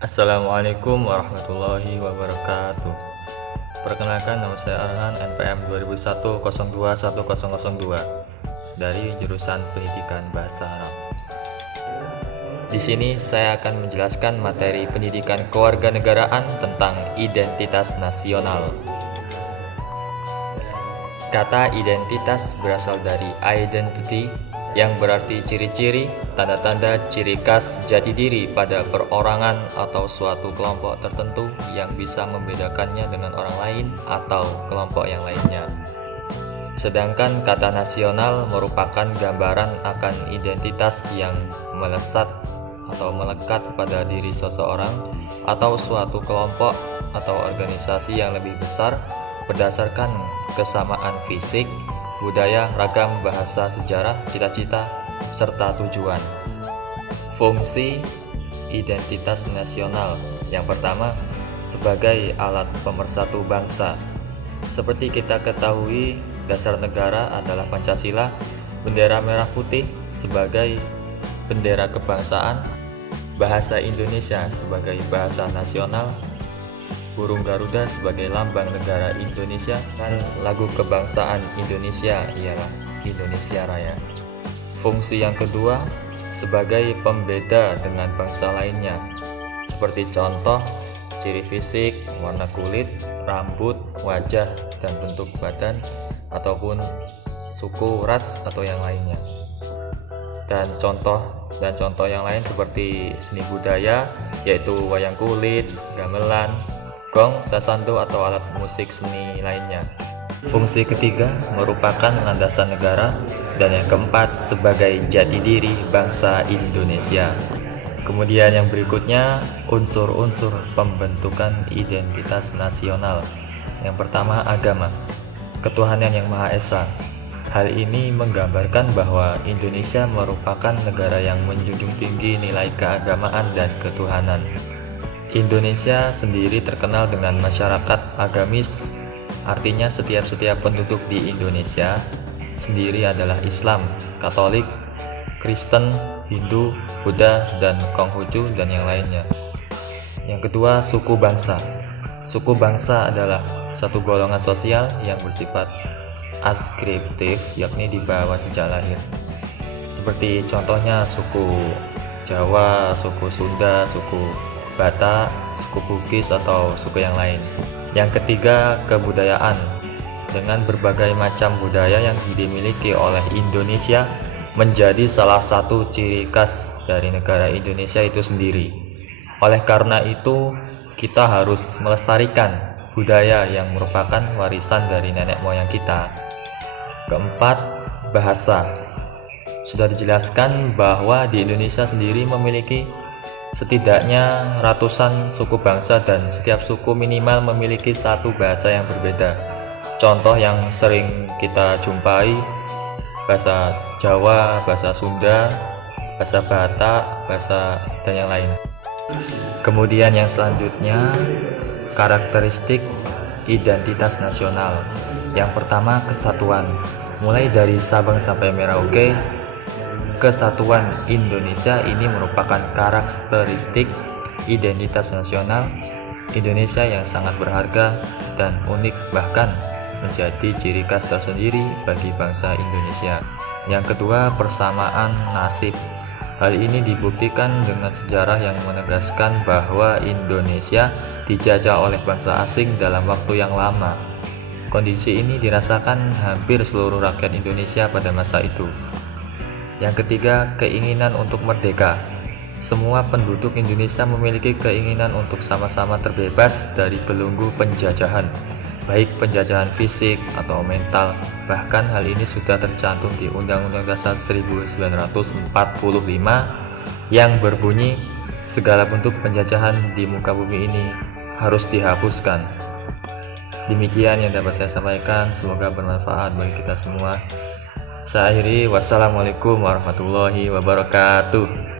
Assalamualaikum warahmatullahi wabarakatuh. Perkenalkan, nama saya Arhan, NPM 2001-021002 dari jurusan Pendidikan Bahasa Arab. Di sini saya akan menjelaskan materi pendidikan kewarganegaraan tentang identitas nasional. Kata identitas berasal dari identity yang berarti ciri-ciri, tanda-tanda, ciri khas, jati diri pada perorangan atau suatu kelompok tertentu yang bisa membedakannya dengan orang lain atau kelompok yang lainnya. Sedangkan kata nasional merupakan gambaran akan identitas yang melesat atau melekat pada diri seseorang atau suatu kelompok atau organisasi yang lebih besar berdasarkan kesamaan fisik, budaya, ragam, bahasa, sejarah, cita-cita, serta tujuan. Fungsi identitas nasional yang pertama, sebagai alat pemersatu bangsa. Seperti kita ketahui, dasar negara adalah Pancasila, bendera merah putih sebagai bendera kebangsaan, bahasa Indonesia sebagai bahasa nasional, burung Garuda sebagai lambang negara Indonesia, dan lagu kebangsaan Indonesia ialah Indonesia Raya. Fungsi yang kedua, sebagai pembeda dengan bangsa lainnya, seperti contoh ciri fisik, warna kulit, rambut, wajah, dan bentuk badan, ataupun suku, ras, atau yang lainnya. Dan contoh yang lain seperti seni budaya, yaitu wayang kulit, gamelan, gong, sasando, atau alat musik seni lainnya. Fungsi ketiga merupakan landasan negara, dan yang keempat sebagai jati diri bangsa Indonesia. Kemudian yang berikutnya, unsur-unsur pembentukan identitas nasional. Yang pertama, agama, ketuhanan yang Maha Esa. Hal ini menggambarkan bahwa Indonesia merupakan negara yang menjunjung tinggi nilai keagamaan dan ketuhanan. Indonesia sendiri terkenal dengan masyarakat agamis, artinya setiap penduduk di Indonesia sendiri adalah Islam, Katolik, Kristen, Hindu, Buddha, dan Konghucu, dan yang lainnya. Yang kedua, suku bangsa. Suku bangsa adalah satu golongan sosial yang bersifat askriptif, yakni di bawah sejak lahir. Seperti contohnya suku Jawa, suku Sunda, suku Batak, suku Bugis, atau suku yang lain. Yang ketiga, kebudayaan. Dengan berbagai macam budaya yang dimiliki oleh Indonesia menjadi salah satu ciri khas dari negara Indonesia itu sendiri. Oleh karena itu, kita harus melestarikan budaya yang merupakan warisan dari nenek moyang kita. Keempat, bahasa. Sudah dijelaskan bahwa di Indonesia sendiri memiliki setidaknya ratusan suku bangsa, dan setiap suku minimal memiliki satu bahasa yang berbeda. Contoh yang sering kita jumpai, bahasa Jawa, bahasa Sunda, bahasa Batak, dan yang lain. Kemudian yang selanjutnya, karakteristik identitas nasional. Yang pertama, kesatuan. Mulai dari Sabang sampai Merauke, kesatuan Indonesia ini merupakan karakteristik identitas nasional Indonesia yang sangat berharga dan unik, bahkan menjadi ciri khas tersendiri bagi bangsa Indonesia. Yang kedua, persamaan nasib. Hal ini dibuktikan dengan sejarah yang menegaskan bahwa Indonesia dijajah oleh bangsa asing dalam waktu yang lama. Kondisi ini dirasakan hampir seluruh rakyat Indonesia pada masa itu. Yang ketiga, keinginan untuk merdeka. Semua penduduk Indonesia memiliki keinginan untuk sama-sama terbebas dari belenggu penjajahan, baik penjajahan fisik atau mental. Bahkan hal ini sudah tercantum di Undang-Undang Dasar 1945 yang berbunyi, segala bentuk penjajahan di muka bumi ini harus dihapuskan. Demikian yang dapat saya sampaikan, semoga bermanfaat bagi kita semua. Saya akhiri, wassalamualaikum warahmatullahi wabarakatuh.